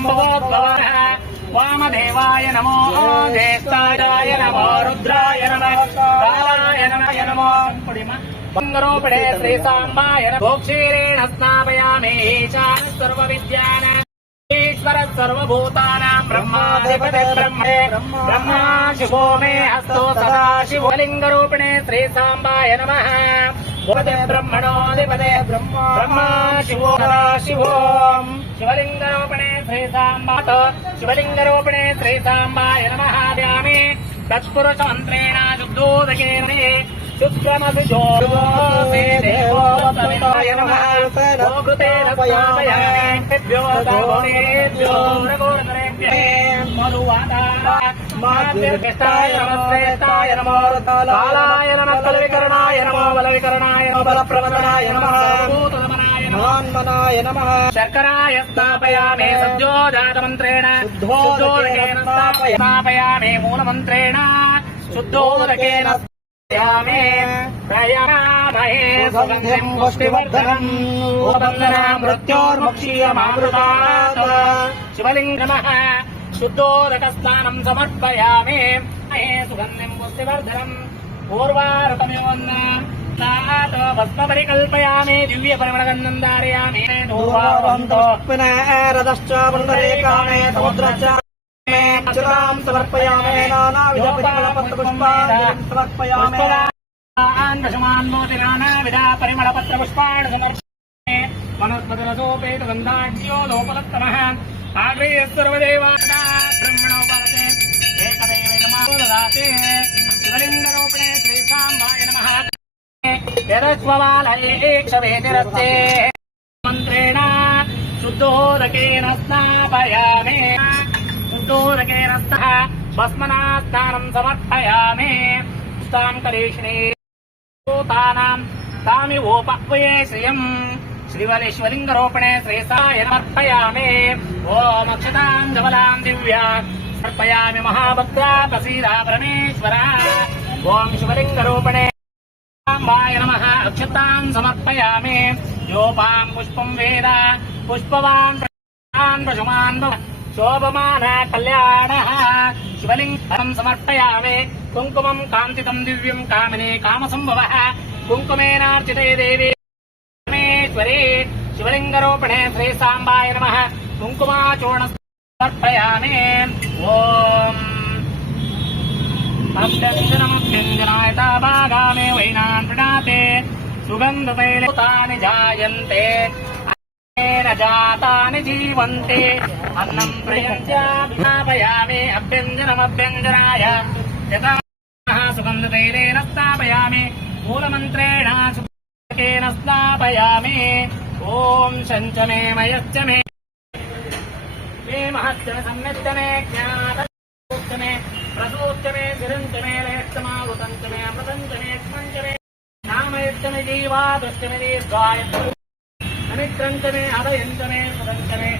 स्वाम्भवोद्भवः वामदेवाय नमो ज्येष्ठाय नमो रुद्राय नमः कालाय नमो बंगरोपणे श्री सांबाय भोक्षीरेण स्नापयामि ईशान सर्वविद्यानां ईश्वर सर्वभूतानां ब्रह्माधिपते ब्रह्मा शिवो मे हस्तो सदा शिवलिंगरूपिणे श्री सांबाय नमः ब्रह्मणोऽधिपते ब्रह्मा शिवो सदा शिवो शिवलिंगरूपिणे श्री सांबात शिवलिंगरूपिणे श्री सांबाय नमः ध्यामि तत्पुरुष मंत्रेण शुद्धोदकेन शुक्रमसुजो मे देवो तस्मै नमः गोकृतेन स्वामयामेभ्यो दावनेभ्यो रघुवरेभ्यो मधुवादाय माद्यर्गष्टाय नमस्तेष्टाय नमो कालाय नमः कलविकरणाय नमो बलविकरणाय नमो बलप्रवदनाय नमः भूतदमनाय नमः नमः शर्कराय स्थापयामि सद्योजातमन्त्रेण शुद्धोदकेन स्थापयामि मूलमन्त्रेण शुद्धोदकेन प्रयामहे सुगन्धिं पुष्टिवर्धनम् उपबन्धनां मृत्योर्मुक्षीयमामृतात् शिवलिङ्गमः शुद्धोदकस्नानं समर्पयामि सुगन्धिं पुष्टिवर्धनम् पूर्वारुतमयोन्नाम् तात् भस्मपरिकल्पयामि दिव्यपरिमलगन्धं धारयामि रथश्च वृन्दरेकाणे समुद्रश्च अक्षरां समर्पयामि नानाविधपरिमलपत्रपुष्पाणि समर्पयामि नानाविधा परिमलपत्रपुष्पाणि समर्पयामि वनस्पतिरसोपेतगन्धाढ्यो लोपलत्तमः आग्रेयः सर्वदेवानां ब्रह्मणोपरते एकदैवे ददाति शिवलिङ्गरूपिणे श्रीसाम्बाय नमः यदस्वमालयेक्षवेतिरस्ते मन्त्रेण शुद्धोदकेन स्नापयामि शुद्धोदकेन स्तः भस्मना स्नानं समर्पयामि स्तां करीष्णे भूतानां तामिवोपक्वये श्रियम् श्रीवलेश्वलिङ्गरूपिणे श्रेयसाय समर्पयामि ॐ अक्षतां धवलां दिव्या समर्पयामि महाभक्ता प्रसीदा परमेश्वर ॐ शिवलिङ्गरूपिणे सांबाय नमः अक्षतां समर्पयामि योपां पुष्पं वेद पुष्पवान् पशुमान् शोभमान कल्याणः शिवलिङ्गं समर्पयामि कुङ्कुमं कान्तितं दिव्यं कामिने कामसम्भवः कुङ्कुमेनार्चिते देवी परमेश्वरी शिवलिङ्गरूपिणे श्री सांबाय नमः कुङ्कुमाचूर्ण समर्पयामि ॐ अभ्यञ्जनमभ्यञ्जनाय ताभागामे वैनान् प्रणाते सुगन्धतैलतानि जायन्ते न जातानि जीवन्ते अन्नं प्रयन्त्याभिधापयामि अभ्यञ्जनमभ्यञ्जनाय यथा सुगन्धतैलेन स्थापयामि मूलमन्त्रेण सुगन्धकेन स्थापयामि ॐ शञ्च मे मयश्च मे महश्च मे सम्यश्च मे ज्ञातश्च मे प्रसूश्च मे शिरञ्च मे लयश्च मावृतञ्च मे अमृतञ्च मे स्मञ्च मे नामयश्च मे जीवादश्च मे दीर्घाय अमित्रञ्च मे अदयञ्च मे सुदञ्च मे